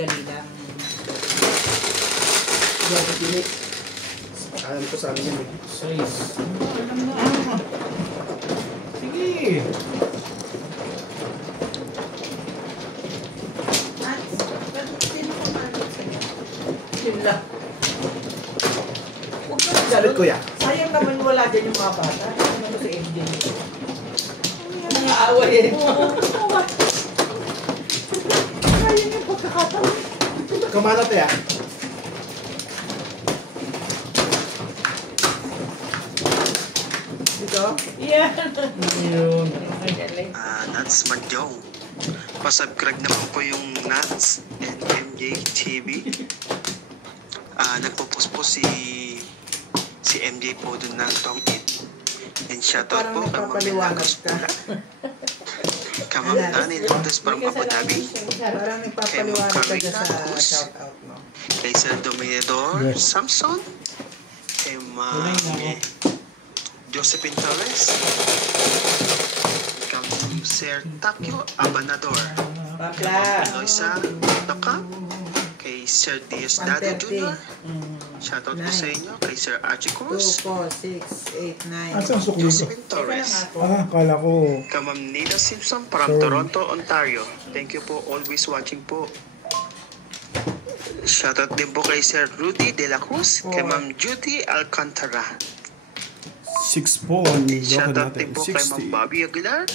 Dali lang. Alam ko sa amin yan. 6. Alam na. Sige. Yun lang. Huwag ka Galit ko yan. sayang naman wala dyan yung mga bata. Ano mo sa MJ? Nangaaway eh. Sayang yung pagkakataon. Kamana tayo. Dito? Yeah. Yun. Nats Magyong. Pasubscribe naman po yung Nats and MJ TV. Nagpo-post po si MJ po dun ng Tong It. And shoutout po kay Ma'am Milagros Pula. Kay Ma'am Nani Lourdes from Abu Dhabi. Parang nagpapaliwanag ka dyan sa shoutout mo. Kay Sir Dominador Samson. Kay Ma'am Josephine Torres. Kay Sir Takyo Abanador. Bakla. Eloisa Toka. Kay Sir Diosdado Jr. Shoutout po sa inyo. Kay Sir Archie Cruz. 2, 4, 6, 8, 9. Asan sukli ko? Josephine Torres. Kala ko. Kay Ma'am Nina Simpson from Toronto, Ontario. Thank you po. Always watching po. Shoutout din po kay Sir Rudy De La Cruz. Kay Ma'am Judy Alcantara. 6 po ang niloko Shoutout natin. din po kay Ma'am 60. Bobby Aguilar.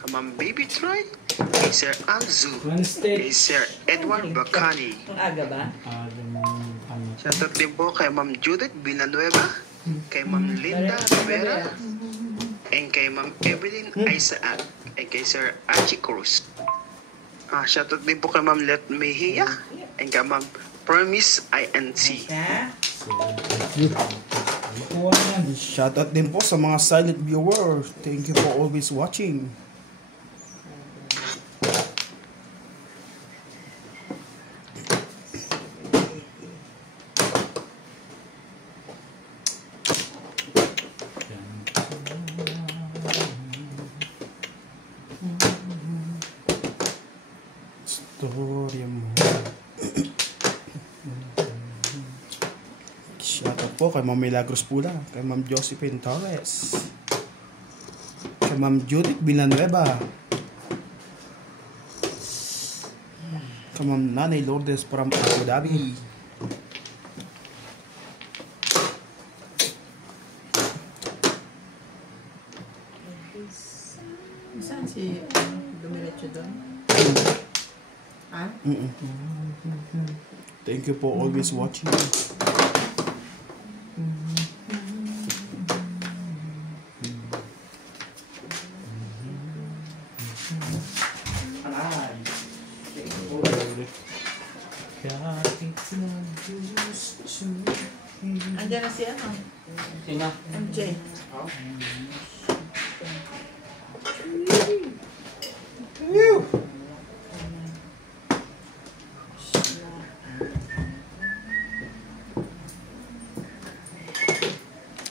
Kay Ma'am Baby Troy. Kay Sir Anzu. Wednesday. Kay Sir Edward Bacani. Ang aga ba? Shoutout din po kay Ma'am Judith Villanueva. Kay Ma'am Linda Rivera. And kay Ma'am Evelyn Isaac. And kay Sir Archie Cruz. Shoutout din po kay Ma'am Let Mejia. And kay Ma'am Promise INC. Ha? Kuha yan. Shoutout din po sa mga silent viewers. Thank you for always watching. Storya mo. Shoutout po kay Ma'am Milagros Pula, kay Ma'am Josephine Torres, kay Ma'am Judith Villanueva, kay Ma'am Nanay Lourdes from Abu Dhabi. Saan si dumiretso doon? Ha? Thank you for always watching. Andiyan na si ano? Sino? MJ.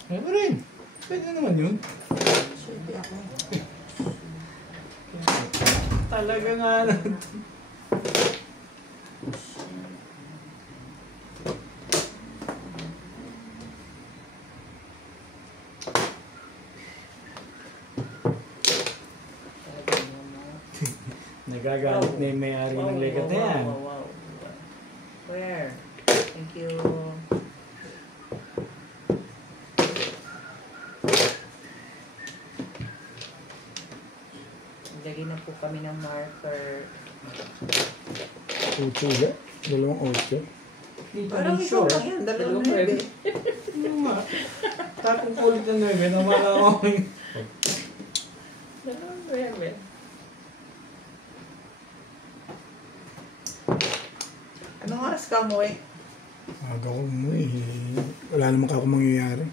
Ano rin? Pwede naman yun. Siyempre ako. Talaga nga lang. Nagagalit na yung may-ari ng legat na yan. Wow. Where? Thank you. Lagay na po kami ng marker. 8 ulit? 2 8. Parang ikaw lang yan. 2 Tapos ulit na nag namala ako. Anong oras ka mo eh? Aga ko mo eh. Wala naman ako mangyayari.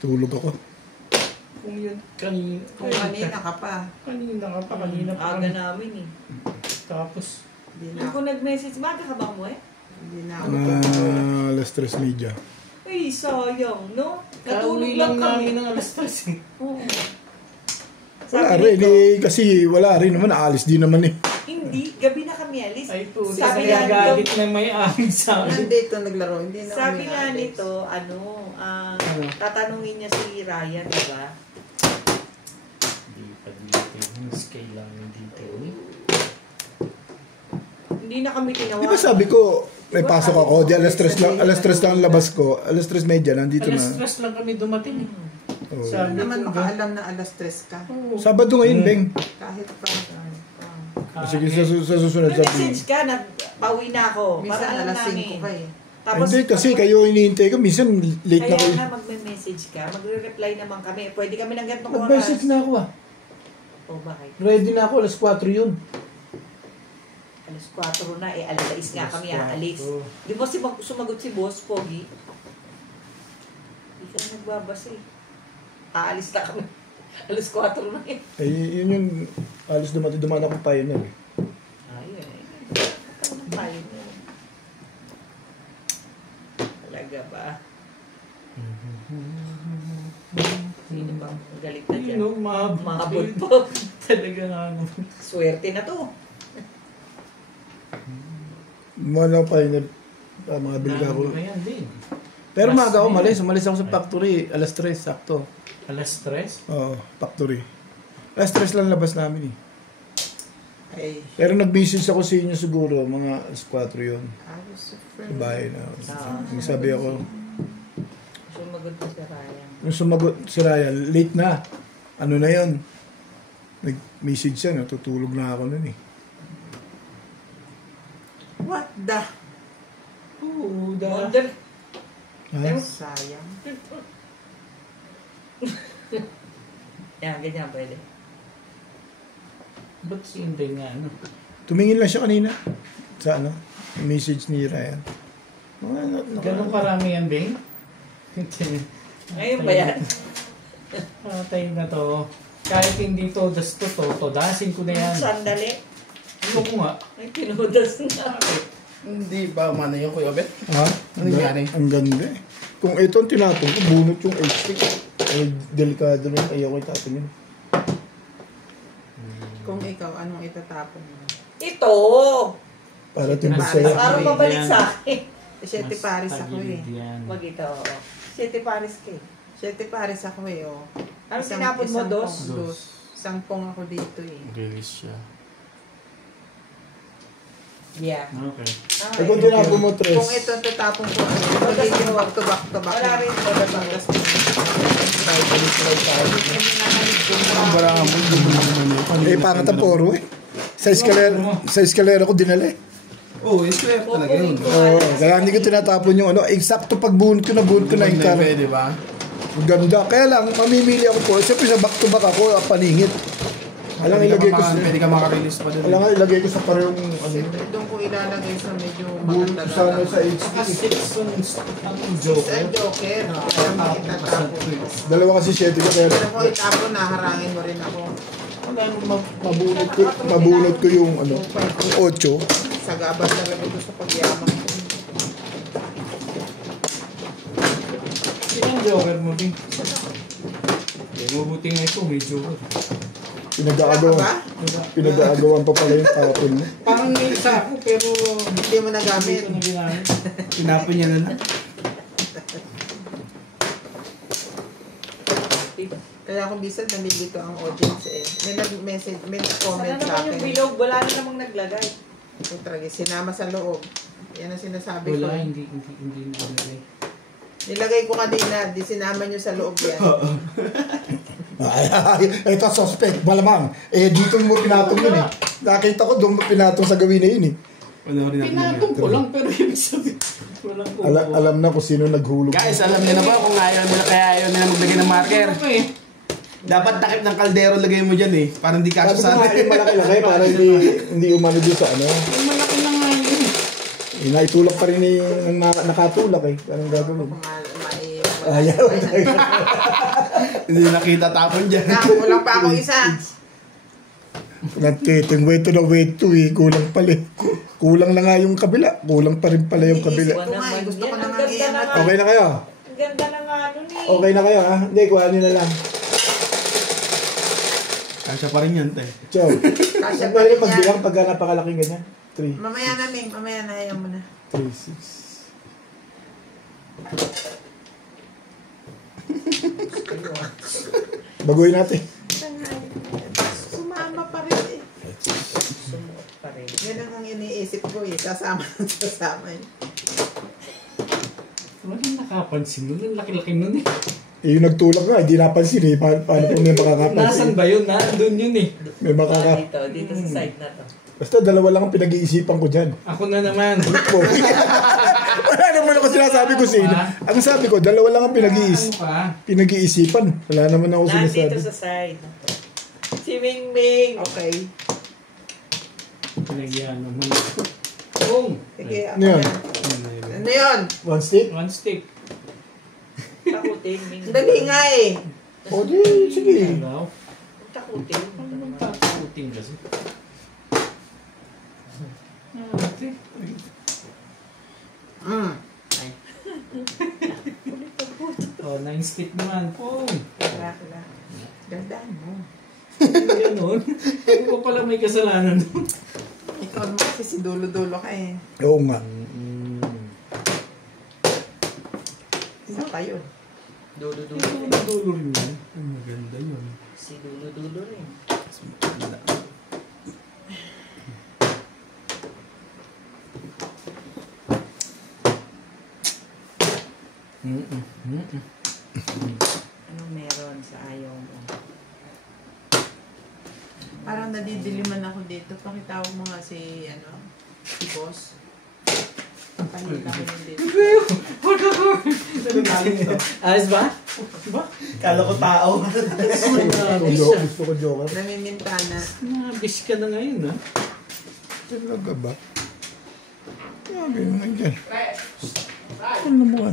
Tulog ako. Kung yun, kanina. Kung kanina ka pa. Kanina pa. Aga namin eh. Tapos, Hindi Hindi na, ko nag-message. Baga ka ba mo eh? hindi na ako. Alas 3 media. Ay, sayang, no? Natulog kauwi lang lang namin kami. ng alas 3 eh. Oo. Wala Sabi rin nito, eh. Kasi wala rin naman. Aalis din naman eh. hindi, gabi na kami kami alis. Ay po, Sabi sabi nga nagalit nito- na may amin sa amin. Nandito naglaro, hindi na Sabi kami nga aalis. nito, tatanungin niya si Ryan, di ba? Hindi pa dito. Mas kailangan dito. Hindi na kami tinawagan. Di ba sabi ko, may pasok ako, di alas 3 lang ang labas ko. Alas 3:30, nandito na. Alas stress lang kami dumating. Oo. Hindi Sabi naman ko, makaalam na alas 3 ka. Sabado ngayon, Beng. Kahit pa. Sige, sa susunod May sabi. message ka, pauwi na ako. Minsan Para alam alas 5 namin. ka eh. Tapos, Hindi, kasi kayo hinihintay ko. Minsan, late na kaya kayo. nga magme-message ka, magre-reply naman kami. Pwede kami ng ganitong oras. Nag-message na ako O bakit? Ready na ako, alas 4 yun. Alas 4 na eh, alas 6 nga kami aalis. 4. Di ba sumagot si Boss Pogi? Hindi ka na nagbabas eh. Aalis na kami. Alas 4 na eh. Ay, yun yung halos dumaan akong pioneer. Eh. Ayun eh. Ano pa yun? Talaga ba? Sino ba? Galit na You dyan. know, mahabol. Mahabol po. Talaga nga ano. Swerte na to. Mga pioneer, mga bilga ko. Ayan din. Pero Mas maaga ako din. umalis ako sa factory. Alas 3, sakto. Alas stress? Oo, factory. Alas 3 lang labas namin eh. Ay, Pero nag-message ako sa inyo siguro, mga alas 4 yun. I was so Sa friendly. bahay na. Ah. Yung sabi ako, Sumagot na si Ryan. nung sumagot si Ryan, late na. Ano na yun? Nag-message siya, natutulog na ako nun eh. What the? Oo, Wonder. Ha? Sayang. Yan, ganyan pwede. Ba't si Inday nga ano? Tumingin lang siya kanina sa ano, message ni Ryan. Ganun karami yan, Bing? Ngayon ba yan? Patay na to. Kahit hindi todas to, todasin ko na yan. Sandali. Ano ko nga? Ay, tinudas na. Hindi ba umano yung Kuya Bet? Ha? Ano nangyari? Ang ganda eh. Kung ito ang tinatong ko, bunot yung HD. Ay, delikado lang. Ayaw ko itatong yun. Kung ikaw, anong itatapon mo? Ito! Para timbog sa'yo. Para mabalik sa akin. Siyete Paris ako eh. Wag ito, oo. Siyete Paris ka eh. Siyete Paris ako eh, oh. Ano tinapon mo, dos? Dos. Sampung ako dito eh. Release siya. Yeah. Okay. Ay, kung tinapon mo, Tres. Kung ito tatapon ko, magiging back to back to back. Wala rin ito. Ang barang mo, Eh, pangat ang poro eh. Sa eskalera ko dinala eh. Oo, yung square talaga yun. Oo, kaya hindi ko tinatapon yung ano. Eksakto pag bunot ko na yung car. Di ba? Ang ganda. Kaya lang, mamimili ako po. Siyempre sa back to back ako, paningit. Alang ilagay ko sa... Pwede ka makarelease pa din. Alang ilagay ko sa parehong ano. Siyempre, doon ko ilalagay sa medyo Bunot maganda sa ano sa HD. Six ang Sa joker. Joker, kaya mo itatapon. Dalawa kasi 7 ko kaya Pero kung itapon, naharangin mo rin ako. wala nang mabunot ko yung ano, 8. Sagabas talaga ito sa pagyaman ko. Sino ang joker mo, Bing? Eh, mabuti nga ito, may joker. Wala ka ba? Pinag-aagawan pa pala yung tapon mo. Parang may isa ako, pero Hindi mo hindi nagamit. ko na ginamit. Tinapon niya na lang. Kaya kung bisa nandito ang audience eh. May nag-message, may comment Sana sa naman yung akin. bilog, wala na namang naglagay. Ito talaga, sinama sa loob. Yan ang sinasabi ko. Wala, hindi nilagay. Nilagay ko kanina, di sinama nyo sa loob yan. Ay, ito suspect, malamang. Eh, dito mo pinatong yun eh. Nakita ko doon mo pinatong sa gawin na yun eh. Panoorin natin Pinatong ko mamaya. lang, pero ibig sabihin, walang ko. Alam na kung sino naghulog. Guys, alam niyo na ba kung ayaw nila kaya ayaw nila maglagay ng marker? Ano eh? Dapat takip ng kaldero lagay mo dyan eh. Para hindi Sabi kasya ko sa nga, yung malaki-laki para hindi umano doon sa ano. Yung malaki na nga yun. Naitulak pa rin yung nakatulak eh. Anong gagawin? Ayaw. Hindi nakita tapon dyan. Kulang pa ako isa. Nagtiting, wait to eh. Kulang pala eh. Kulang na nga yung kabila. Kulang pa rin pala yung kabila. Ito nga eh, gusto ko na Ang nga ganda iangat. na nga. Okay na kayo? Ang ganda na nga nun eh. Okay na kayo ha? Hindi, kuha nyo na lang. Kasya pa rin yan, te. Ciao. Kasya Saan pa ba rin rin pagbilang pagka napakalaking ganyan? 3. Mamaya na, Ming. Mamaya na. Ayaw mo na. 3, 6. Baguhin natin. Sumama pa rin eh. Sumuot pa rin. Yan ang iniisip ko eh. Sasama at sasama eh. Walang nakapansin nun. Ang laki-laki nun eh. Eh, yung nagtulak nga, hindi napansin eh. Paano po may makakapansin? Nasaan ba yun? Nandun yun eh. May makaka... Dito sa side na to. Basta dalawa lang ang pinag-iisipan ko dyan. Ako na naman. Po. Wala naman ako sinasabi ko sino. Ang sabi ko, dalawa lang ang Ano pa? pinag-iisipan. Wala naman ako Nandito sinasabi. sa side na to. Si Ming Ming. Okay. Pinagyan naman. Boom! Sige, ako Ano yun? yan. Ano yun? One stick? One stick. Takutin, Ming. Dali nga eh. O di, sige. Ano? Takutin. Ano bang taputin kasi? Ate. Oh, 9 stick naman. Boom! Wala. Gandaan mo. Ganon. Ako pa pala may kasalanan doon. Ikaw naman kasi si dulo-dulo ka eh. Oo nga. Isa pa yun. Dulo-dulo. Dulo rin yun. Ang maganda yun. Si dulo-dulo rin. Anong meron sa ayaw mo? Parang nadidiliman ako dito. Pakitawag mo nga si boss. Pahita ko yun dito. Ayos ba? Kala ko tao. Gusto ko joker. Namimintana. Nabis ka na ngayon ha? Talaga ba? Grabe naman dyan. Ano naman?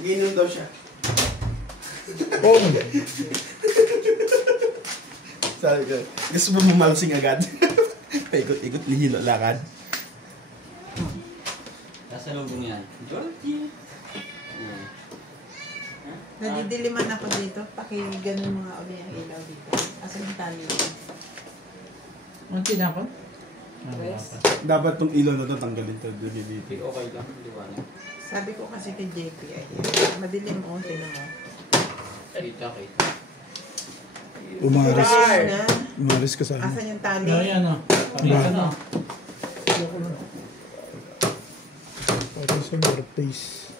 Ginom daw siya. Oh, Sabi ko, gusto mo mamalsing agad? Paikot-ikot, lihilo, lakad. Nasa lubong yan. Georgie! Nadidiliman ako dito. Ganun mga uli ang ilaw dito. Asa yung tali dito? Ang tinapon? Dapat tong ilaw na to tanggalin to doon dito. Okay lang, di ba na? Sabi ko kasi kay JP, ay, madilim o, tinan mo. Kita. umaris. Ayun na. Umaris ka sa akin. Asan yung tali? Ayan o. Pakita na. Pati sa workplace.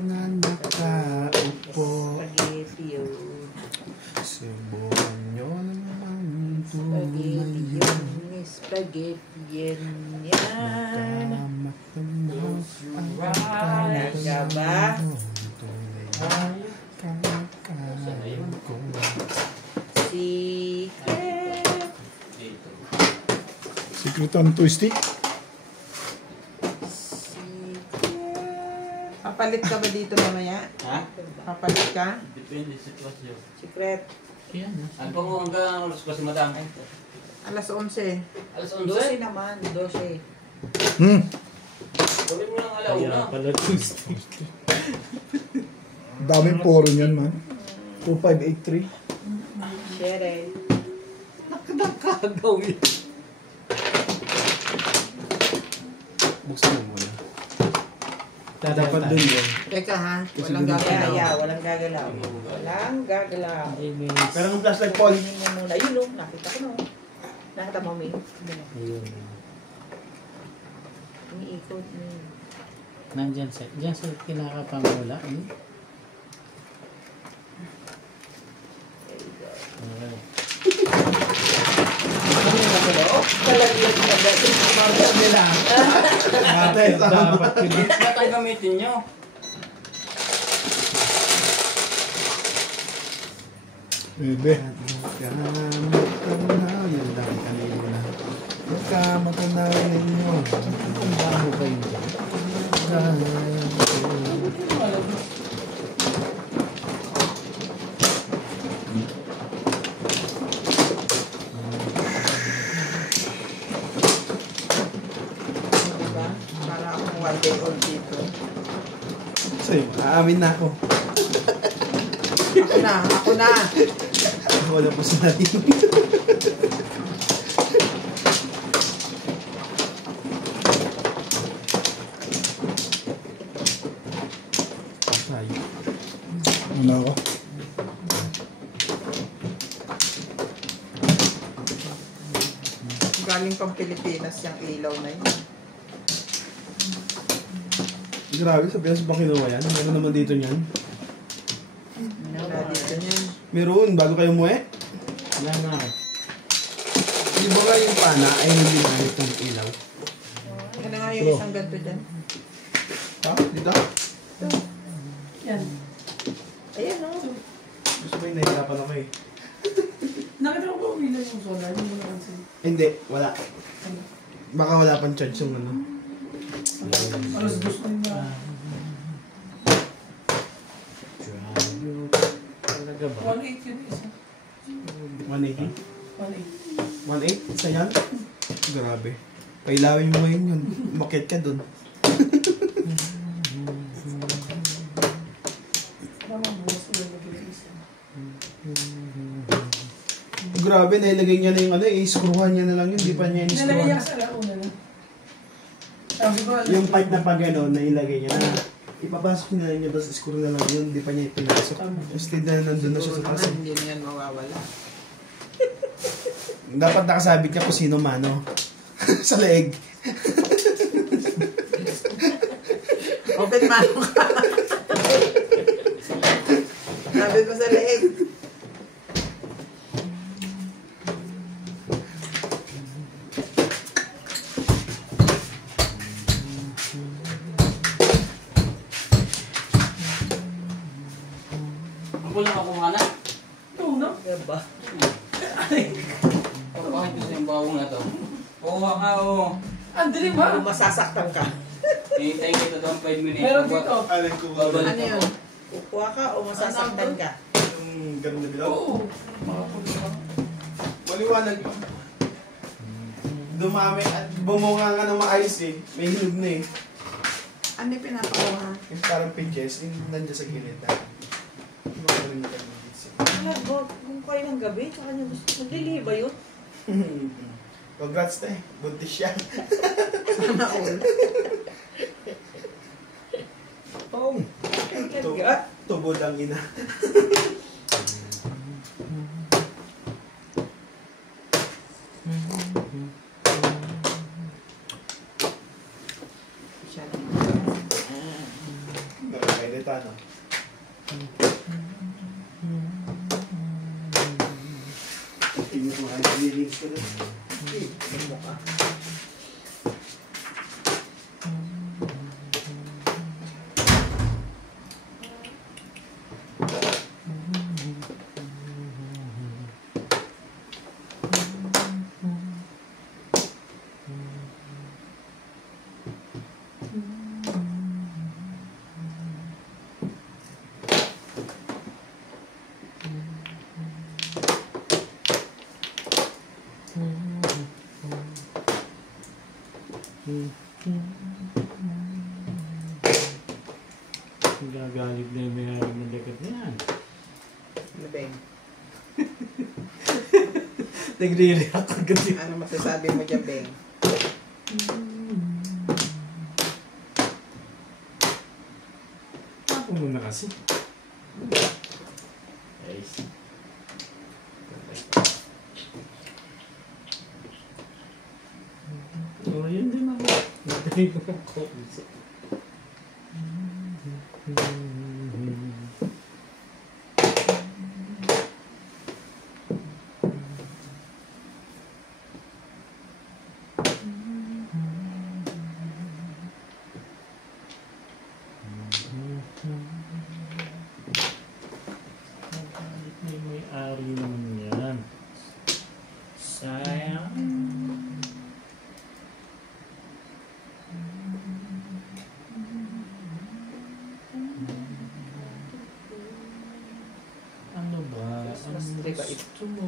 Na nakaupo. Spaghetti yun. Subukan nyo naman Spaghetti yun. Spaghetti yun. Yan. Talaga ba? Secret. Secret ang twisty. Papalit ka ba dito mamaya? Ha? Papalit ka? Depende sa sitwasyon. Secret. Ayan o. Ano pa mo hanggang alas ko si madam? Alas 11. Alas 12 11? naman. 12. Gawin mo lang Kaya alauna. pala twisty. Daming poro niyan, man. 2583. Cheryl. Nakagawin. Buksan mo muna. Dapat Dun yun. Teka ha, Kasi walang dun- gagalaw. Kaya, walang gagalaw. Walang gagalaw. Pero ang flashlight, Paul. Tingin mo muna. Ayun o, nakita ko no. Nakita mo, Ming? Ayun. Umiikot. Nandyan sa kinakapamula. Alright. Palaglag na dati. Mamaya nila. Dapat yun. Ba't ang gamitin nyo? Bebe. Magkamatanaw ninyo. Ang damo kayo. Diba? Para akong 1 day old dito. Aamin na ako. Ako na. Wala po sinabi. Tayo. Ano ako? Galing pang Pilipinas yung ilaw na yun. Grabe, sa Pinas ba kinuha yan? Meron naman dito niyan. Wala dito niyan. Meron, bago kayo umuwi. Wala na. Di ba nga yung pana ay hindi gamit ng ilaw? Ano nga yung isang ganito dyan? Ha? Dito? Yan. Ayan o. Gusto ba yung nahihirapan ako eh? Nakita ko ba umilan yung solar? Hindi mo nakansin. Hindi, wala. Baka wala pang charge yung ano. Alas gusto na. Talaga ba? 1.8 yun isa. 180? 1.8. 1.8? Isa yan? Grabe. Kailawin mo ngayon yun. Umakyat ka dun. Mama, buwas ko lang naging isa. Grabe, nailagay niya na yung ano, i-screwhan niya na lang yun. Di pa niya Nalagay niya in-screwhan. sa launa lang. Sabi ko, Yung pipe na pag ano, nailagay niya na. Ipapasok niya na niya, tapos screw na lang yun. Di pa niya ipinasok. Instead na nandun na siya Siguro sa taas. naman, hindi na yan mawawala. Dapat nakasabit ka kung sino mano. Sa leeg. Open mano ka. Sabi ko sa leeg. Ang kulang ako mana. ito na. Diba? Pagpakit ko sa yung bawang na to. Kuha ka o. Andali ba? Kung masasaktan ka. Hintayin kita doon 5 minutes. Meron dito. Alin ko Babalik Ano yun? Kukuha ka o masasaktan ka? yung ganun na bilaw. Oo. Makapunta ka. Maliwanag pa. Dumami at bumunga nga ng maayos eh. May hinog na eh. Ano yung pinapakuha? Yung parang pinches, yung nandiyan sa gilid na. Hindi ko rin nag-gits. Wala, kung kayo ng gabi, tsaka niya gusto. Magliliba yun. Congrats na eh. Buntis siya. Sana all. Oh. Tubod ang ina. Siya lang. Nakakailita no? Tingnan mo ang feelings ko na. Gagalit na yung may-ari ng lekat na yan. Ano ba yun? Nagre-react agad yun. Ano masasabi mo dyan, Beng? Ako muna kasi. Guys. Oh, yun din ako. Nagtayo ko ng coffee. Nagalit na yung may-ari naman yan. Sayang. Ano ba? Christmas Ang tree ba gusto mo?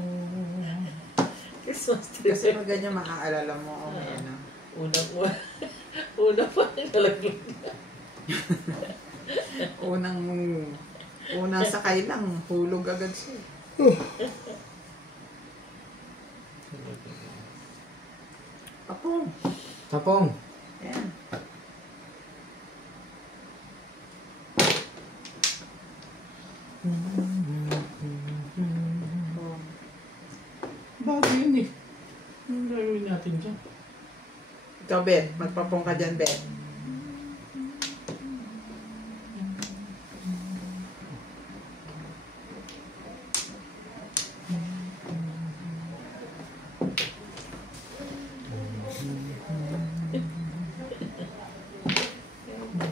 Christmas tree. Kasi pag ganyan maaalala mo kung may ano. Una pa nalagyan. Unang sakay lang, hulog agad siya. Papong. Tapong. Ayan. Oh. Bago yun eh. Anong gagawin natin dyan? Ikaw, Bet. Magpapong ka dyan, Bet.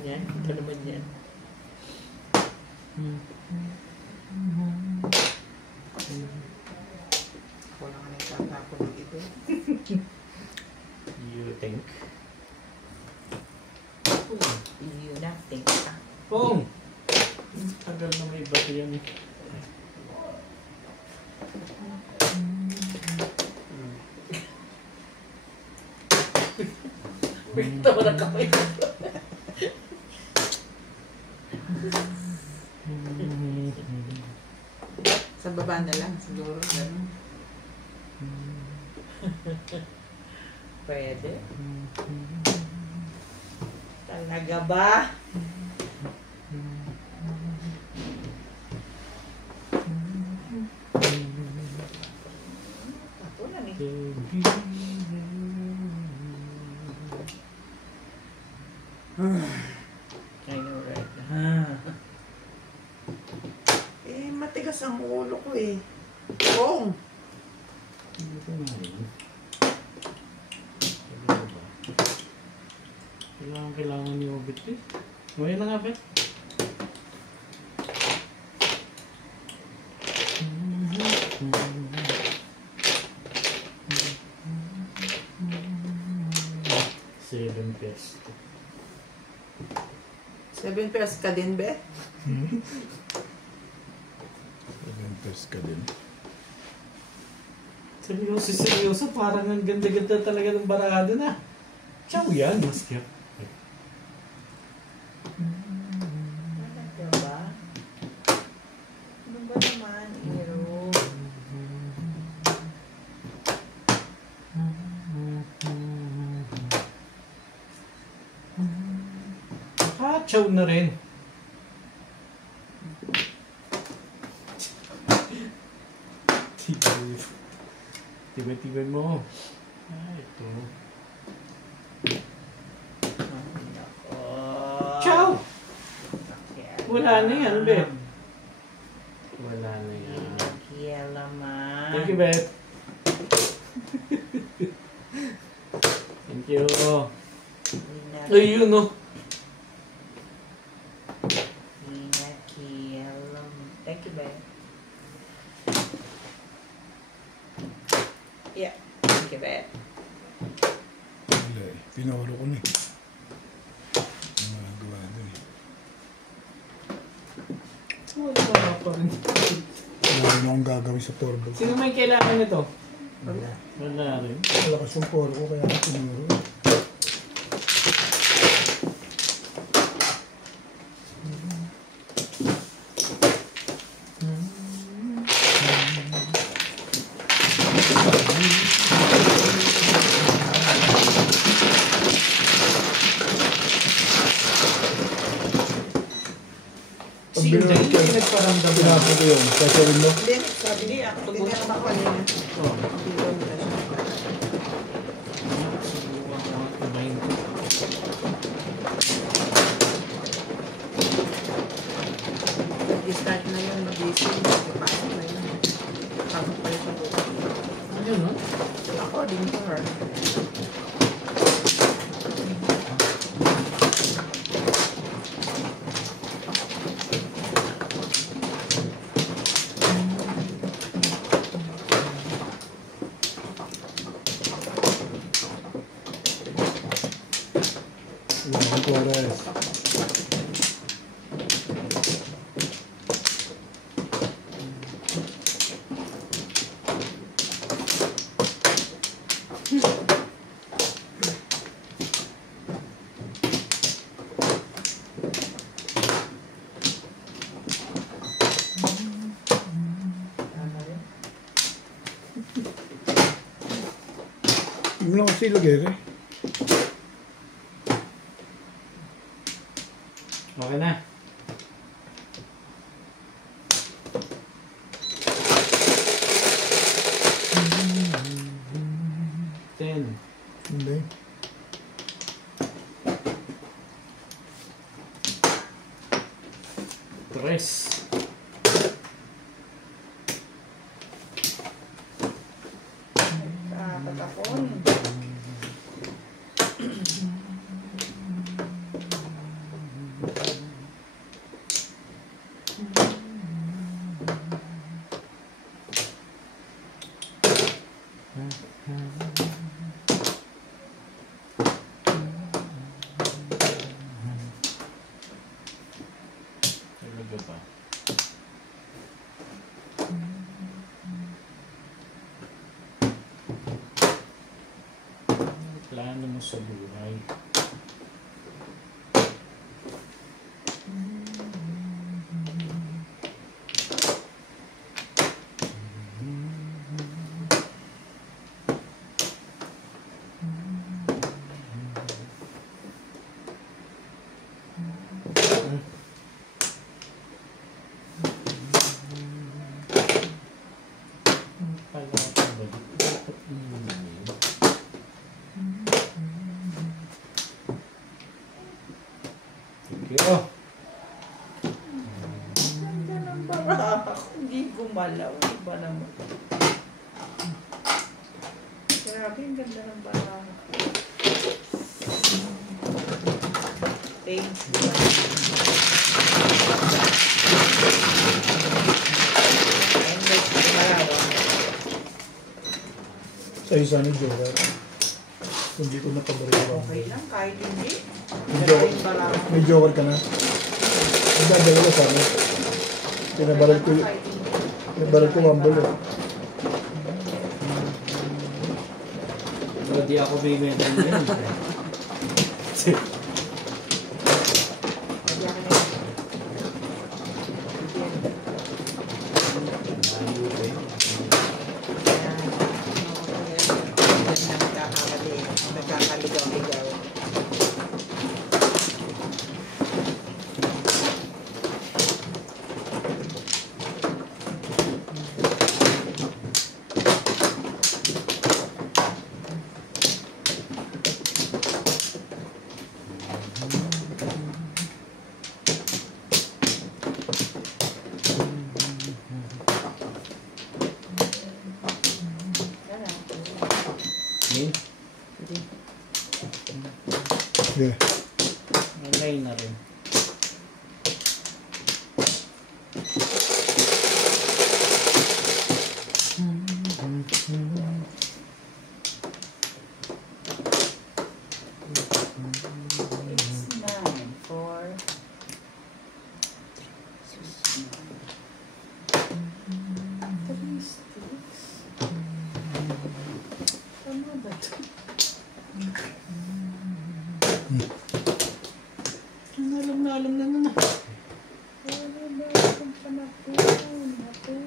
Yan. Ito naman yan. Ako lang ang nagtatapon ng ito. You think? You nothing. Pong! Tagal na may bato yan eh. Ito mo na kamay. Sa baba na lang, siguro. Ganun. Pwede. Talaga ba? Ako lang eh. I know, right? Matigas ang ulo ko eh. Pong! Kailangan niyo ubit eh. Ngayon na nga, Bet. Seven pairs. 7 pairs ka din, Bet? 7 pairs ka din. Seryoso, parang ang ganda-ganda talaga ng barado na. Chow yan, mas cute. Talaga ba? Ano ba naman, Iro? Naka-chow na rin. Tibay-tibay mo. Ito. Chow! Wala na yan, Bet. Wala na yan. Kialaman. Thank you, Bet. Thank you. Ay, yun, no. Thank you, babe. Yeah. Thank you, babe. Wala eh. Pinolo ko na eh. Ang magagawa na eh. Wala pa rin. Wala rin akong gagawin sa torbo. Sino may kailangan nito? Wala. Wala rin. Malakas yung poro ko kaya ako tinuro. Si Inday, hindi nagparamdam na. Pinasa ko yun. Sasarin mo. Hindi, sabi niya, tinanong ako kanina. Oh. Hindi ko nila siya. Subukan ko ang kumain ko. Nag-start na yun, mag-isip. Nag-pasok na yun. Pasok pa yun sa buka. Ano, no? According to her. Ilang oras. Ano kasi ilagay eh? Okay na. Ten. Hindi. Tres. Tatapon. Talaga ba? Ano plano mo sa buhay? Pala ako ba? Dapat yun. Sige, oh. Ganda ng barako. Hindi gumalaw. Iba naman. Grabe, ang ganda ng barako. Thanks. Endless gumalaw. Sa isa ni Joker. Kung di ko napabaril Okay lang, kahit hindi. May Ganda yung barako. May Joker ka na. Ang dadala ko sa akin. Pinabaril ko yung... Kahit hindi. Pinabaril ko wambol eh. Pero di ako bibenta yun. Hindi ako na- Malayo ba yun? Nagkakaligaw-ligaw. Min? Yeah. May line na rin. It's 9, 4. Three sticks. Tama ba ito? Alam na naman. Ano ba itong panapon? Hapon.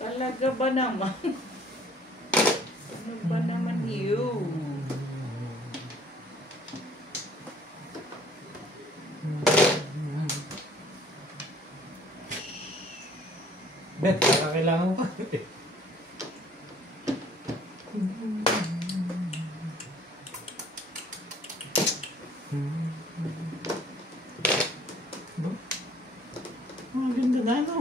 Talaga ba naman? Ano ba naman yun? Baka kailangan pa. Ang ganda na, no?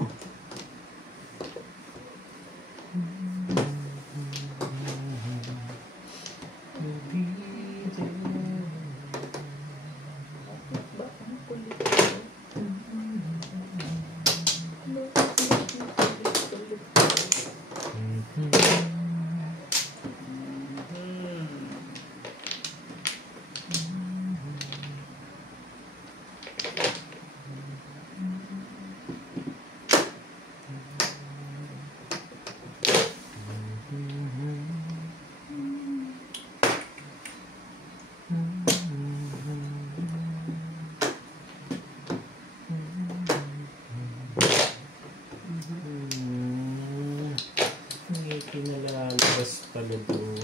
Pinalalabas pala doon.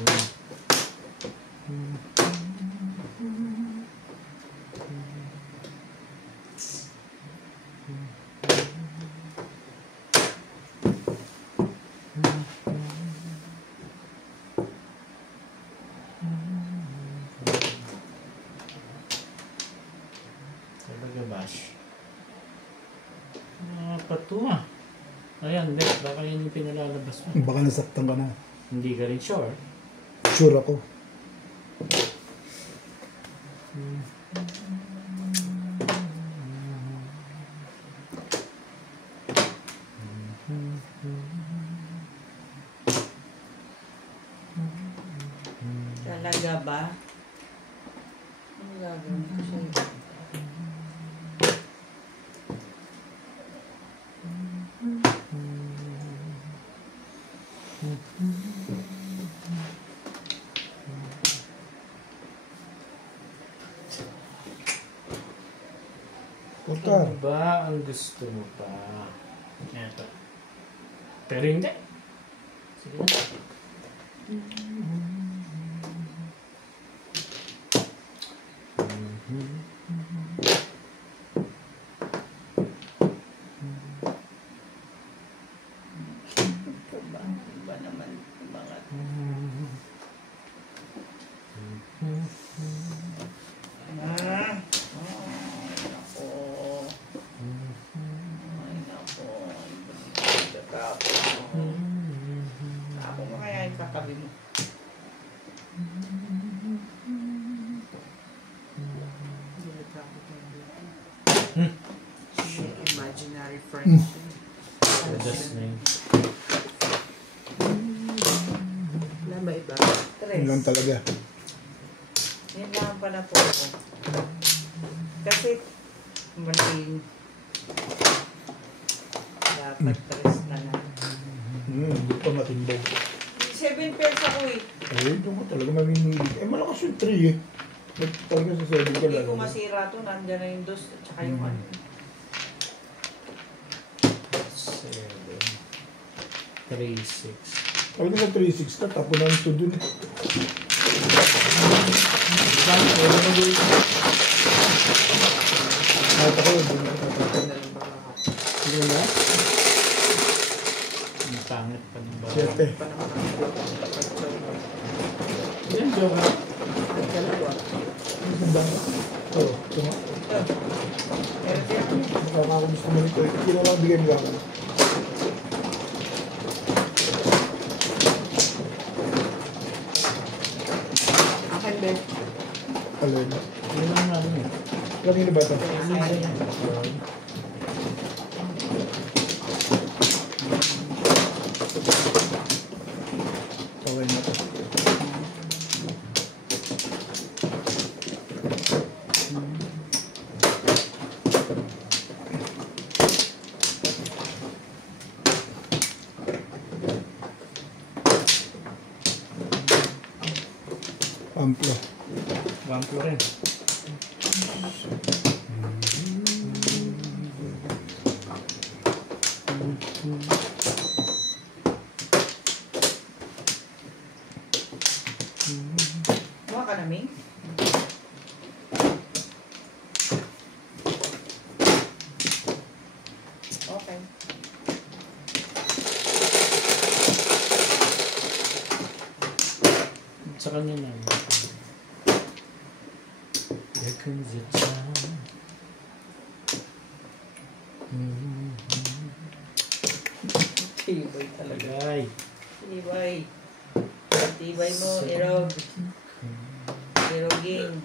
Talaga bash. Pato ah. Ayan, Dek, baka yun yung pinalalabas mo. Baka nasaktan ka na. Hindi ka rin sure. Sure ako. Talaga ba? Ano gagawin ko sa'yo? Puta. Ano ba ang gusto mo pa? Eto. Pero hindi. Sige na. Ito ba? Iba naman yung mga... Ah! Ay, nako. Ay, nako. Ako mo kaya yung katabi mo. Imaginary friend. Just na yun. Wala ba iba? Yun lang talaga. Yan lang pala po ako. Kasi, maling dapat tres na lang. Hindi pa matimbog. 7 pairs ako eh. Ay, doon ka talaga mamimili. Eh, malakas yung 3 eh. Ba't talaga sa 7 ka Hindi lang? ko masira to. Nandyan na yung dos at saka yung ano. 7, 3, 6. Pag nasa 3-6 ka, tapo na ito dun. Kahit ako, doon ako tatapos. Sige na? Ang pangit pa ng bawal. 7. Yan, joke. Ano ba? Oo, ito nga. Pero siya, Baka ako gusto mo nito. Hindi na lang bigay mo ako. Akin, Ben. Alin. Yun lang namin eh. Kanino ba ito? Okay na ito. Amplo. Vamplo rin. kuha ka na, Ming? Okay. kanya na. There comes a time. Tibay talaga. Tagay. Tibay. Tibay mo, Erog. Eroging.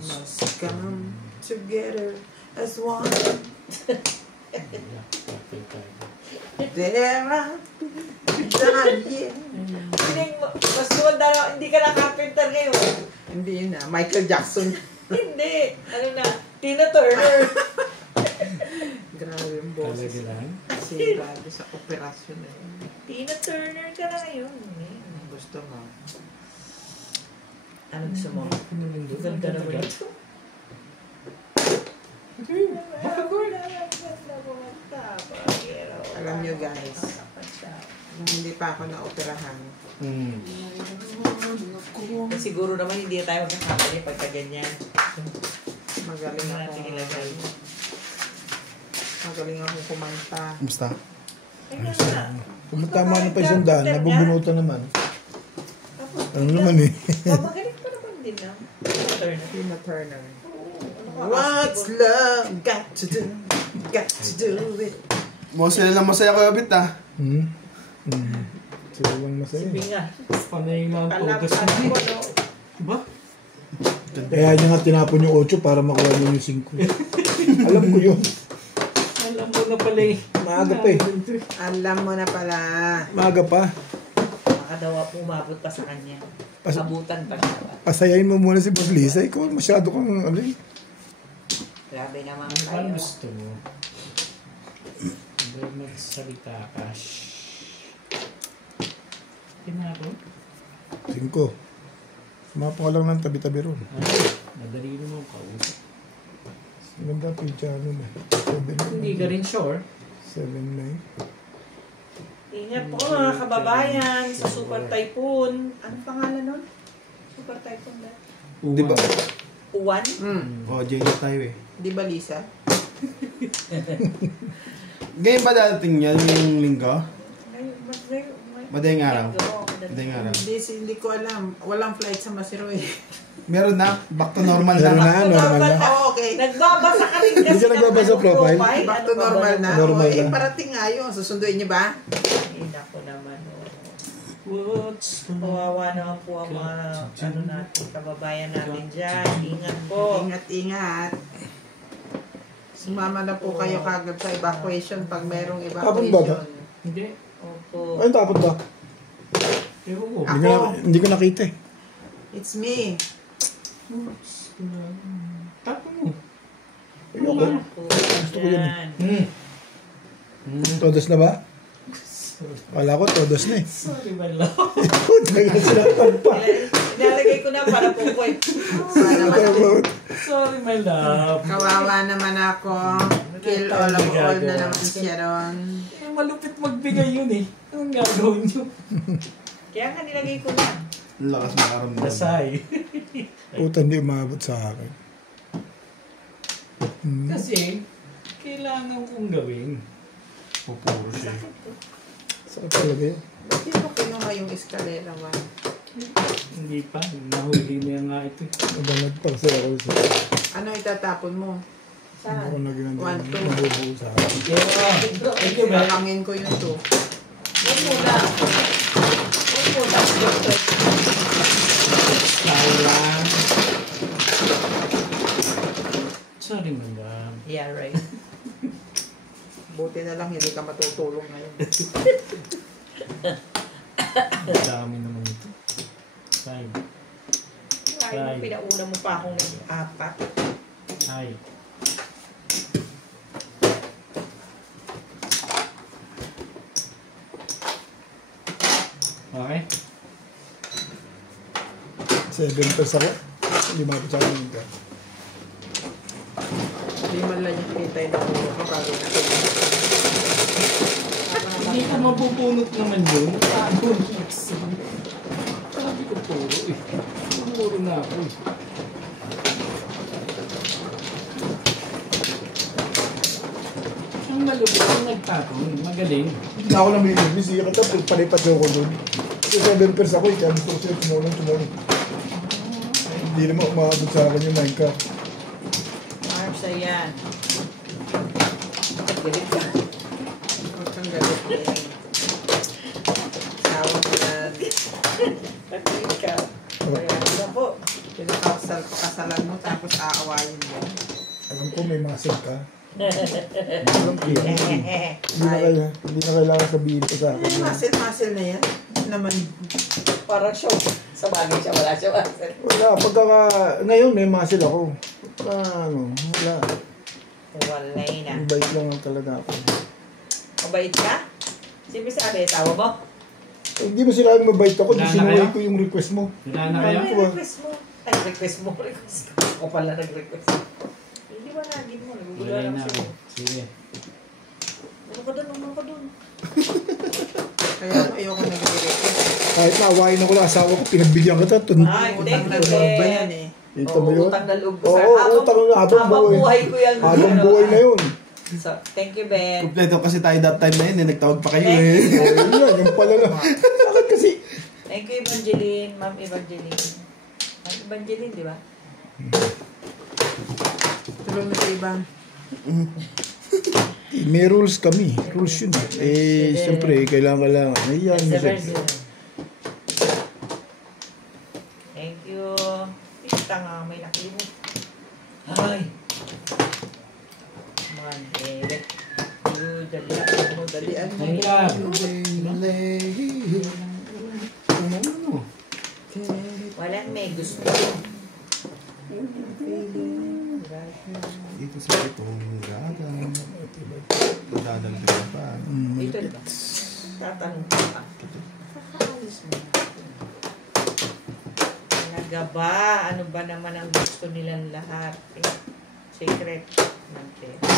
Must come together as one. There are dying. Mas hindi ka na carpenter ngayon. Hindi na. Michael Jackson. Hindi. Ano na? Tina Turner. Grabe yung boses. Talaga lang. Sigurado sa operasyon na yun. Tina Turner ka na ngayon. Gusto mo. Ano gusto mo? Ganda naman ito. Alam nyo guys, nung hindi pa ako na-operahan, Siguro naman hindi tayo magkakamali pagka ganyan. magaling Hindi ako. natin ilagay. Magaling akong kumanta. Kumusta? Ayun na. Kung tama na pa isang daan, nabubunutan naman. Ano naman eh. Magaling pa naman din na. Turner. Tina Turner. Ano ka, What's basketball? love got to do? Got to do it. Masaya lang masaya ko Yabit ah. Sila lang masaya. Si Binga. Panay lang Alam, todos ano mo. ko, no? Diba? Kaya niya nga tinapon yung 8 para makuha niya yung 5. Alam ko yun. Alam mo na pala eh. Maaga pa eh. Alam mo na pala. Maaga pa. Baka daw umabot pa sa kanya. Abutan pa siya. Pasayain mo muna si Boss Lisa. Ikaw masyado kang ano eh. Grabe naman Ano ba tayo. gusto mo? Hindi magsalita ka. Kinako? 5. Sumapo ka lang ng tabi-tabi ron. Ano? Madali naman kausap. Maganda po yung channel eh. 7 Hindi ka rin sure. 7 na eh. Ingat po mga kababayan sa Super Typhoon. Anong pangalan nun? Super Typhoon na? Di ba? Uwan? O, Jenny tayo eh. Di ba Lisa? Ngayon ba dadating yan yung linggo? May Madaling araw. Madaling araw. Hindi ko alam. Walang flight sa Masiro eh. Meron na. Back to normal Meron na. na, normal na. Oh, okay. Nagbabasa ka rin kasi Hindi ka nagbabasa ng profile? Back to normal na. Normal Oh, na. parating nga yun. Susunduin niyo ba? Ina ko naman. What's Kawawa naman po ang mga ano natin, kababayan natin dyan. Ingat po. Ingat-ingat. Sumama na po kayo kagad sa evacuation pag merong Tapon ba ba? evacuation. Hindi. Opo. Ayun, tapos ba? Ewan ko. Hindi ko nakita eh. It's me. Tapon mo. Ayoko. Opo. Gusto ko yun eh. Yan. Todos na ba? Wala ko, todos na eh. Sorry, my love. Tagal sinaktan pa. Ilalagay ko na para po po. Sorry, my love. Kawawa naman ako. Kill all of all na naman siya ron. Eh, malupit magbigay yun eh. Anong gagawin nyo? Kaya nga nilagay ko na. Ang lakas makaramdam. Dasay. Puta, hindi umabot sa akin. Kasi, kailangan kong gawin. Pupuro siya. Sakit talaga yun. Ba't di mo kinuha yung eskalera man? Hindi pa. Nahuli na nga ito. Mabangat pa kasi ako sa... Ano itatapon mo? Hindi ako Saan? naging One, two. nabubuo sa akin. Yeah. Thank you, man. Kakangin ko yung 2. Huwag muna. Huwag muna. Sayang. Sorry, madam. Yeah, right. Buti na lang hindi ka matutulog ngayon. Ang dami naman ito. Side. Ay, pinauna mo pa akong 4. Hi. Okay? 7 pesos ako. Hindi mabot sa akin. Hindi man lang yung kita yung nakuha ko bago natin. Hindi ko mabubunot naman yun. Paano yung sabi ko puro eh. Puro na ako eh. Ang malupit yung nagpatong. Magaling. Hindi na ako namimigis. Hindi ka tapos palipat ako doon. Kasi 7 pairs ako eh. Kaya gusto ko siya tumulong. Hindi naman umabot sa akin yung Minecraft. Mars, ayan. Galit ka. Huwag kang galit eh. Tawag yan. Galit ka. Kaya na po. Pakasalan mo tapos aawayin mo. Alam ko may muscle ka. Alam ko yan. Hindi na kailangan sabihin ko sa akin. Muscle na yan. Naman. Parang show. Sa bagay siya, wala siya. Wala. Ngayon may muscle ako. Wala. Walay na. Ang bait lang talaga ako. Mabait ka? Siyempre sabi, tawa mo? Hindi mo sila mabait ako. Wala na Sinuwi kayo? ko yung request mo. Wala na Ano kayo? yung request mo? Ay, request mo. Ako pala nag-request. Hindi ba nagin mo? Nagugula Wala lang na. siya. Sige. Ano ka doon? Kaya ayoko nag-request. Kahit naawain ako ng asawa ko, pinagbigyan kita. Ay, Utang thank na you, loob ba Ben. yan eh? Ito mo yun? Utang na loob ko Oo, sa'yo. utang na habang buhay ko yan. Habang buhay na yun. So, thank you, Ben. Kompleto kasi tayo that time na yun, nagtawag pa kayo Thank eh. you. Ayun yan, yung pala na. Bakit kasi? Thank you, Evangeline. Ma'am Evangeline. Ma'am Evangeline, di ba? Tulong mo sa ibang. May rules kami. Rules yun. Siyempre, kailangan. Ayan. Thank you. Kita nga, may nakilimot. Ay! Man, dalian mo. Nahilap. Walang may gusto. Dito sa itong gagang. Dadagdag pa. Ito, di ba? Tatanong ka pa. Kakaalis mo. Talaga ba? Ano ba naman ang gusto nilang lahat? Secret ng pera.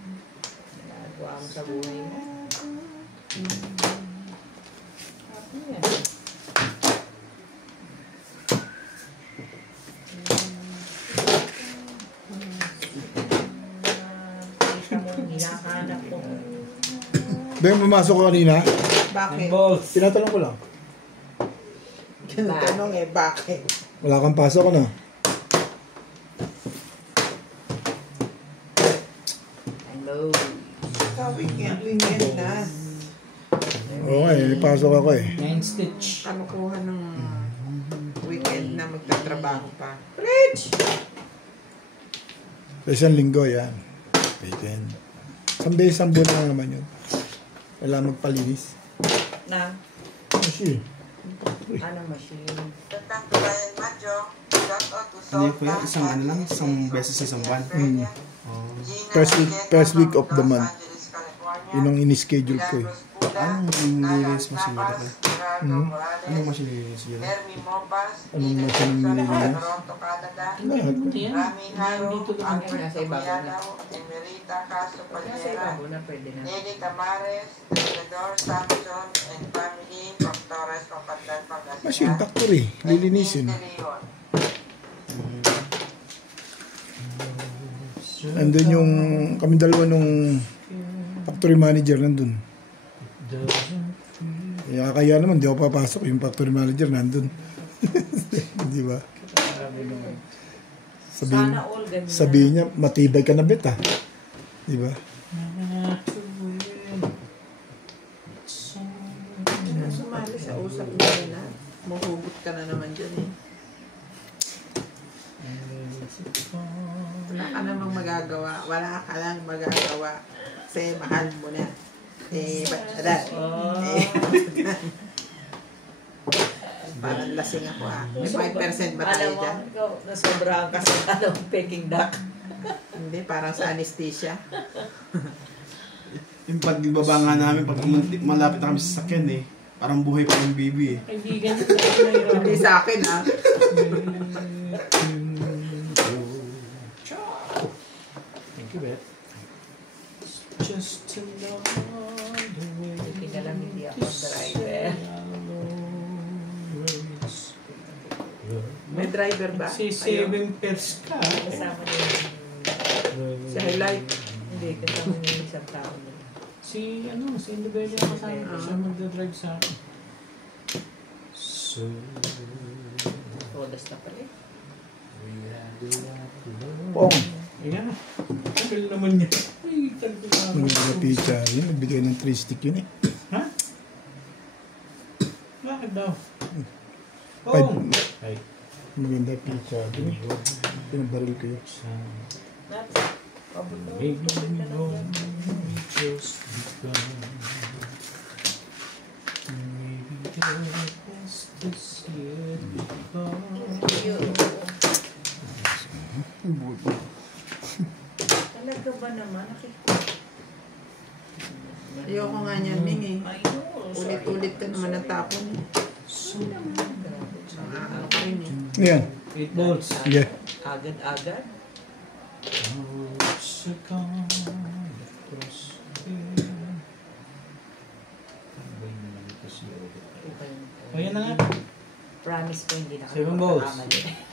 Ginagawa mo sa buhay mo. Ano yan? Kita mo, hinahanap ko. Ben, pumasok ko kanina. Bakit? Balls. Tinatanong ko lang. Tanong eh, bakit? Wala kang pasok na. Hello. Weekend na. Oo eh, pasok ako eh. 9 stitch. Kamukuha ng weekend na magtatrabaho pa. Rich! Sa isang linggo, yan. Weekend. Isang beses ang buwan lang naman yun. Wala magpalinis. Na? Kasi, Anong machine? Hindi ko yan, isang beses sa isang buwan. Oh. first week of the month. Yun ang in-schedule ko eh. Anong nililis mo siguro ka? Hmm? Anong mas nililis yun? Anong machine ang nilinis? Lahat. Dito naman kami nasa ibabaw na. Nasa ibabaw na pwede na. Nelly Tamares, Teledor, Samson, and family from Torres, Papandan, Pangasinan. Machine factory. Lilinisin. Andun yung, kami dalawa nung factory manager nandun. Kaya naman, di ako papasok. Yung factory manager nandun. Di ba? Sana all ganyan. Sabihin niya, matibay ka na bet ah. Di ba? Sumali sa usap nila na. Mahugot ka na naman dyan eh. Wala ka namang magagawa. Wala ka lang magagawa. Kasi mahal mo na. Eh, ba't Eh, parang lasing ako ah. May 5% ba tayo Alam mo, dyan? ikaw, nasobrahan ka sa Peking duck. Hindi, parang sa anesthesia. Yung pagbaba nga namin, pag malapit na kami sa sakyan eh, parang buhay pa yung baby eh. Kaibigan ko na Hindi sa akin ah. Thank you, Bet. Just another way. Hindi na lang hindi ako driver. May driver ba? Si Ayun. 7 pairs ka. Kasama niya yung... Si highlight. Hindi, kasama niya yung isang tao niya. Si Indubelli ang kasama ko siya magdadrive sa akin. So, Odas na pala eh. Pong. ayan. Tagal naman niya. Ay, tagal naman. Maganda na pizza yun. Nagbigay ng 3 stick yun eh. Ha? Bakit daw? Five. Oh! Ay, Maganda pizza yun eh. Pinabaril ko yun. Nats, pabuto. maybe Tubig ka no, lang yan. just because maybe the best is yet to come. Talaga ba naman? Ayoko nga niyan, Ming eh. Ay, no. Ulit-ulit ka naman natapon. Ano ka rin eh. Yan. 8 volts. Sige. Agad-agad? Volts are gone across the air. Ano ba yung nalilipas niya ulit? Iba yung... O, yan na nga. Promise ko hindi na 7 volts. magkakamali.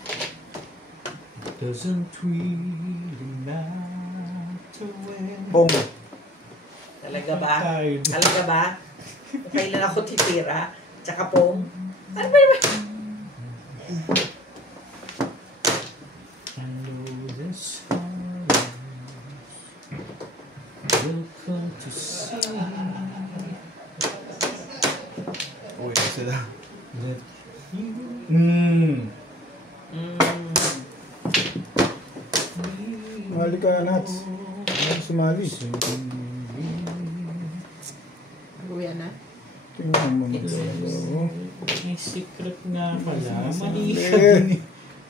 Doesn't really matter when Pong. Talaga ba? tired. Talaga ba? Kailan ako titira? Tsaka pong? Ano ba naman? I know this heart will come to see Uy, sila. that you Mali ka, Nats. Ano sumali? Kuya na. Tingnan mo mo. may secret nga pala. Mali ka Eh. dun eh.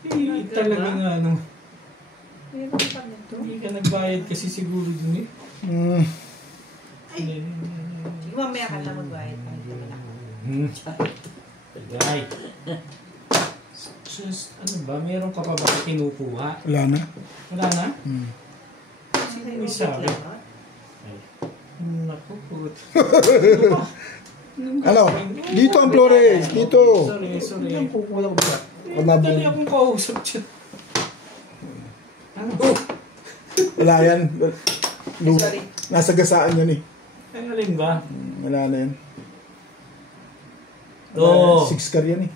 Eh, talaga nga ano. Meron pa nito. Hindi ka nagbayad kasi siguro dun eh. Hmm. Sige, mamaya ka na magbayad. Kahit naman ako. Tagay. Just, ano ba? Meron ka pa ba kinukuha? Wala na. Wala na? Hmm. Sino May may ulit sabi? lang, no? Ay. Naku, put. Ano? Dito ang Flores. Dito. Sorry. Yan, kukuha ko ba? Dali akong kausap dyan. Ano? Wala yan. Sorry. Nasa gasaan yan eh. Ang alin ba? Wala na yan. Oo. 6 car yan eh.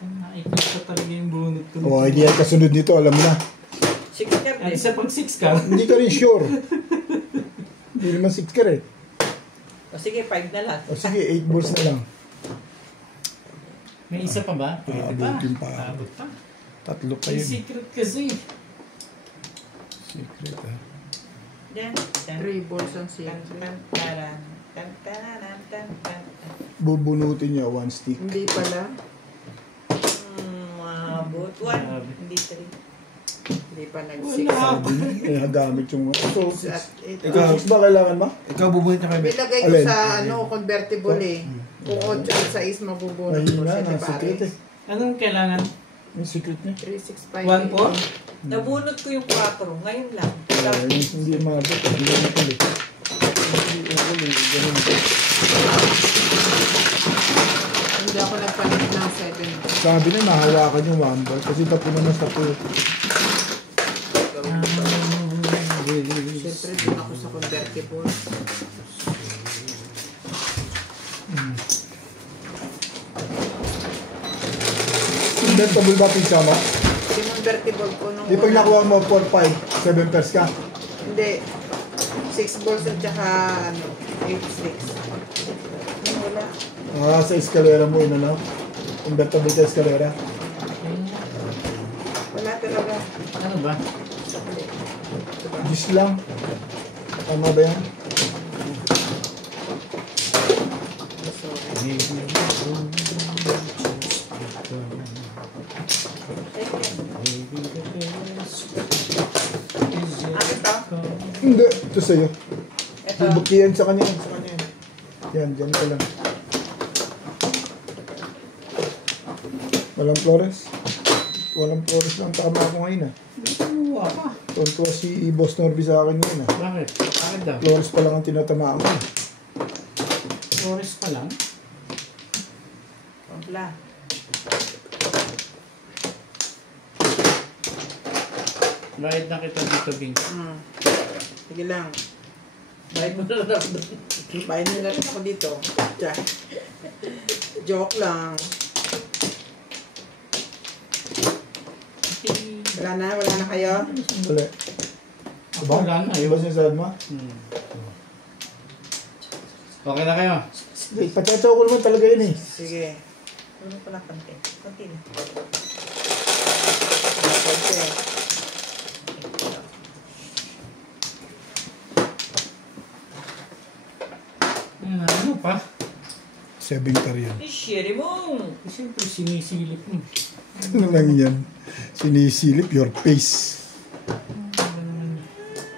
Nakikita talaga yung bunot ko. O, hindi yan kasunod nito. Alam mo na. Sige, ka Ay, isa pang 6 ka? Hindi ka rin sure. Hindi naman 6 car eh. O sige, 5 na lang. O sige, 8 balls na lang. May isa pa ba? Pwede pa. Abutin pa. Abot pa. Tatlo pa May yun. secret kasi. Secret ah. Yan. 3 balls ang Tan, siya. tan, taran. Tan, tararan, tan, tan, tan. Bubunutin niya 1 stick. Hindi pala. Mabot. 1. Hindi 3. Hindi pa nag-6. Sabi niya, nagamit yung... So, At ito. ikaw, 6 ba kailangan ba? Ikaw bubunit niya kay Beth. Ilagay ko Alin? sa convertible eh. Kung 8 at 6 mabubunod ko Mahina, siya. nasa secret eh. Anong kailangan? Yung secret niya. 365. 1 po? Nabunot ko yung 4. Ngayon lang. Hindi mabot. Hindi mabot eh. Hindi ako nagpalit ng 7. Sabi niya, mahawakan yung 1 ball. Kasi tapo naman sa po. Siyempre, doon ako sa convertible. Convertible ba pizza mo? Yung convertible ko nung Di pag nakuha mo 4, 5, 7 pairs ka. Hindi. 6 balls at saka 8 sticks. Wala. Ah, sa eskalera mo yun ano? Convertible sa eskalera. Wala talaga. Ano ba? Hindi. Diba? Gis lang. Tama ba yan? Sorry. Hindi. Ito sa'yo. Ito. Bubuktihan sa kanya. Sa kanya. Yan, dyan ka lang. Walang Flores. Walang Flores lang. Tama ako ngayon ah. Kumuha ka. Tonto si Boss Norby sa akin ngayon ah. Bakit? Bakit daw? Flores pa lang ang tinatamaan ko. Flores pa lang? Kompla. Bayad na kita dito, Bing. Sige lang. Bayad mo na lang. Bayad mo na rin ako dito. Tiyan. Joke lang. Wala na kayo? Wala. Aba? Wala na, Ano ba sinasabi mo? Okay na kayo? Pachachaw ko naman talaga yun eh. Sige. Ano pala konti? Konti na. Konti. Ano pa? 7 ka rin. Shiri mo! Siyempre, sinisilip mo. Ano lang yan? Sinisilip your face.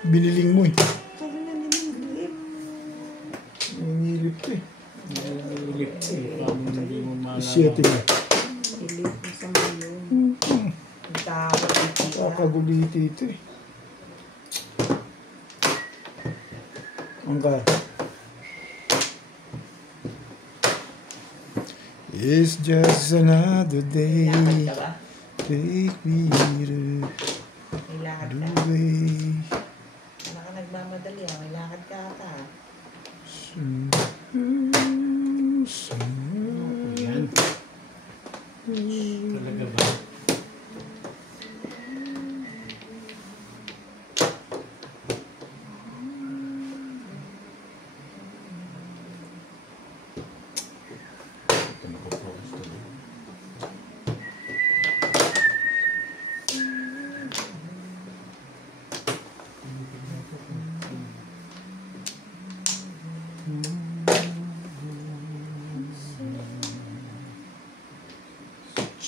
Biniling mo eh. Binilip ko eh. Sinisilip ko eh. Paano hindi mo maalala? Isyete na. Ilip mo sa mayon. Ang tawag dito. Kakaguliti ito eh. Ang ka. It's just another day. Lakad ka ba? Take me to May lakad the ka. way. Ano ka nagmamadali ah? May lakad ka ata. Yan. Talaga ba?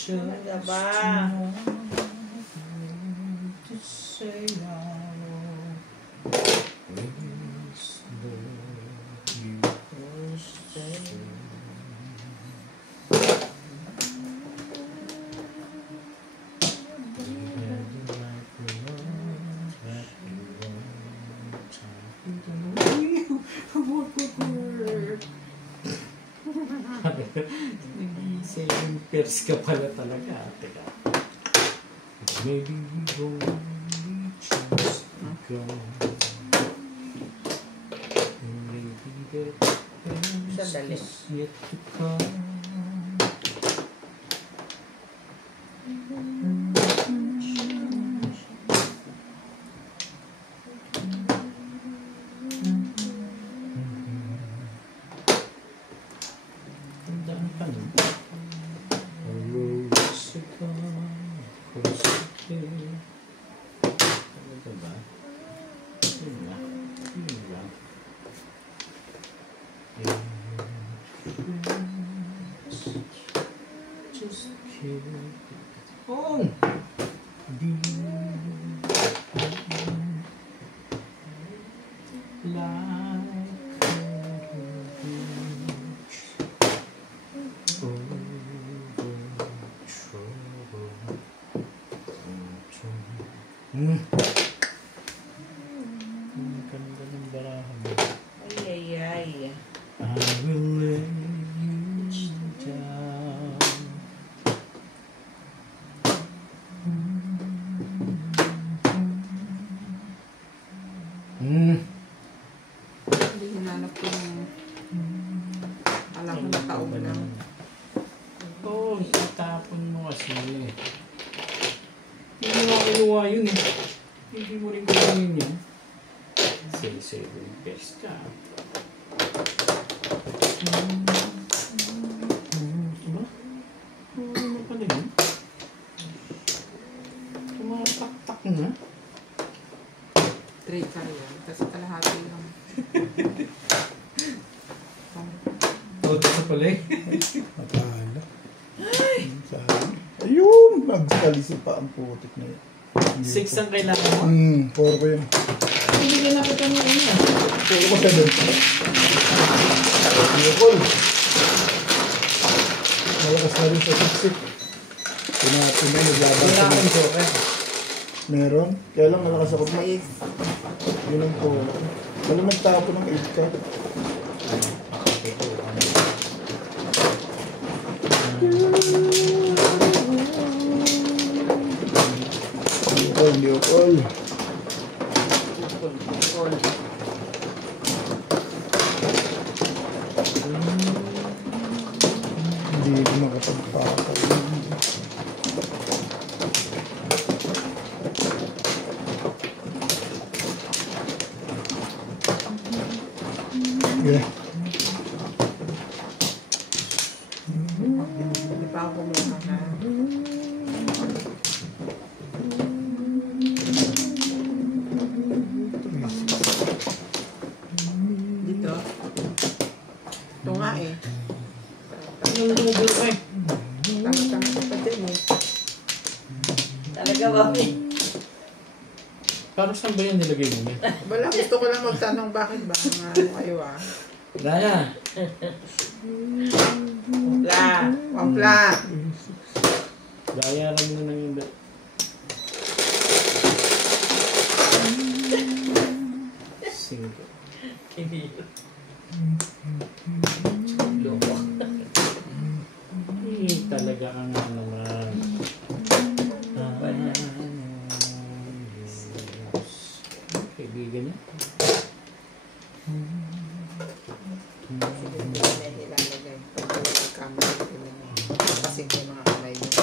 Talaga ba? Nag-i-7 pairs ka pala talaga. Teka. Maybe we only choose to go. And maybe the Sandali. best is yet to come. Ang dami pa nun. A rose is gone across the hill. Talaga ba? Yun na. Yun lang. Just kill. Oh! Ang ganda ng barahan mo. Ay, ay, ay. I will lay you down. Hindi hinanap ko yung... Alam ko nataog lang. Oo, itapon mo kasi. Hindi mo nga kinuha yun eh. Hindi mo rin kukunin yun. Say, best ka. Diba? Oo naman pala yun. Tumatak-tak na. 3 ka yan. Kasi kalahati lang. Oo, sa pala eh. Matala. Ayun! Nagsalisi pa ang putik na yun. 6 ang kailangan mo. 4 ko yun. Hindi ka nakita mo yun ah. 4 ko 7. Ayokol. Malakas na rin sa siksik. Pinapin na naglaban Wala sa akong joker. meron. Kaya lang malakas ako. 6. Yun ang po. Wala nagtapo ng 8 ka. Hindi all. Sige. Hindi pa ako kumuha na. Dito. Ito nga eh. Nalulubol ko eh. Tama-tama pa din eh. Talaga, mami. Parang saan ba yan nilagay mo yan? Wala, gusto ko lang magtanong bakit ba nga ano kayo ah. Daya. Wampla! Wampla! Daya lang mo nang yung... Singko. Loko. Talaga ang naman. Kaibigan niya. Sige, hindi na yan ilalagay. Pag walang camera, kasi ko yung mga kamay niyo.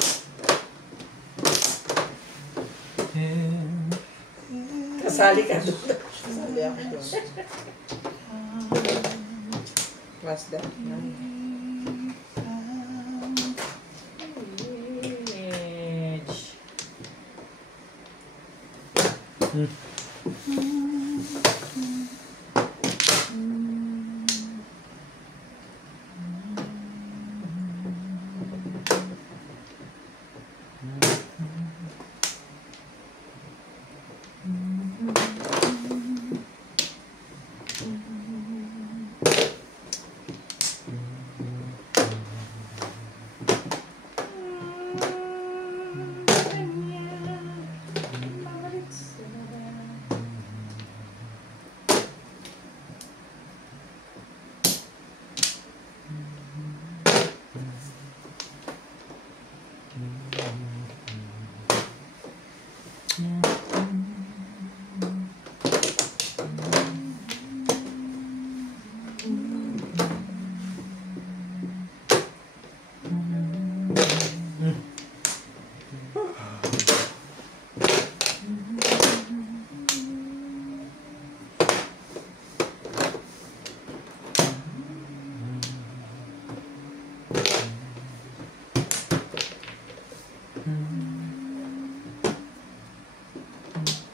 Kasali ka doon. Sali ako doon. What's that? No?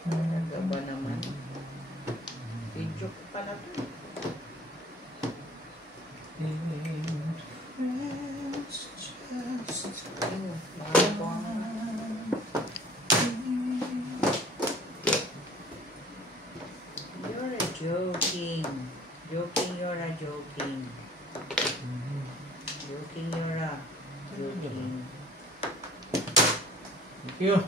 Ano ba naman? Video ko pala to. Ayun, mahal ko ang- You're a joking. Joking, you're a joking. Joking, you're a joking. Thank you.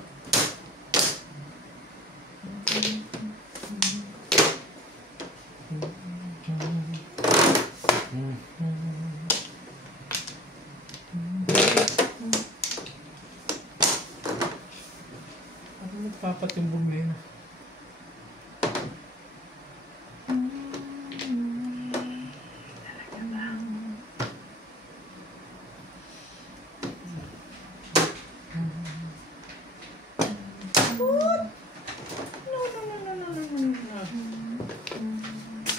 Ano nagpapatimbong na yun?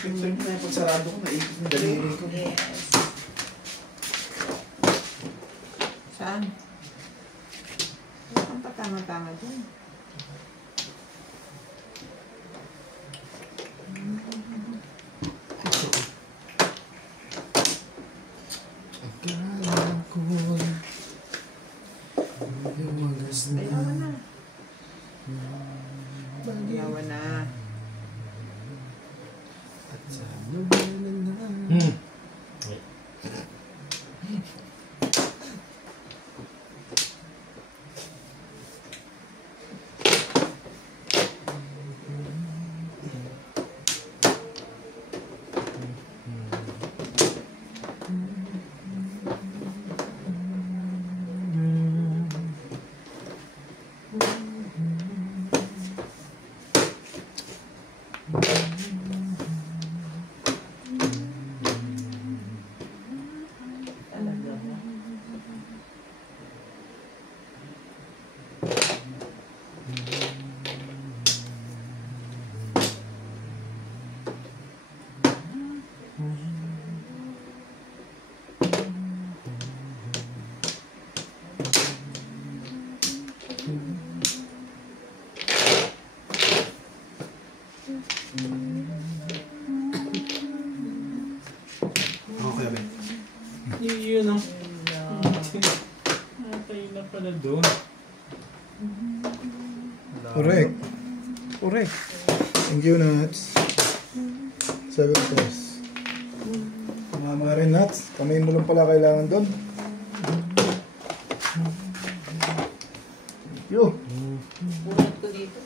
Ito yung pagsarado ko, naipit ng daliri ko. Yes. Saan? Wala kang patama-tama dyan. Akala ko'y lumagas na. Ayawan na. Ayawan na. At sana wala na. Talaga ba? Okay, Ben. Yun o. Natay na pala doon. Correct. Correct. Thank you, Nuts. 7 pesos. Mga rin, Nuts. Kamay mo lang pala kailangan doon. Thank you. Bunot ko dito.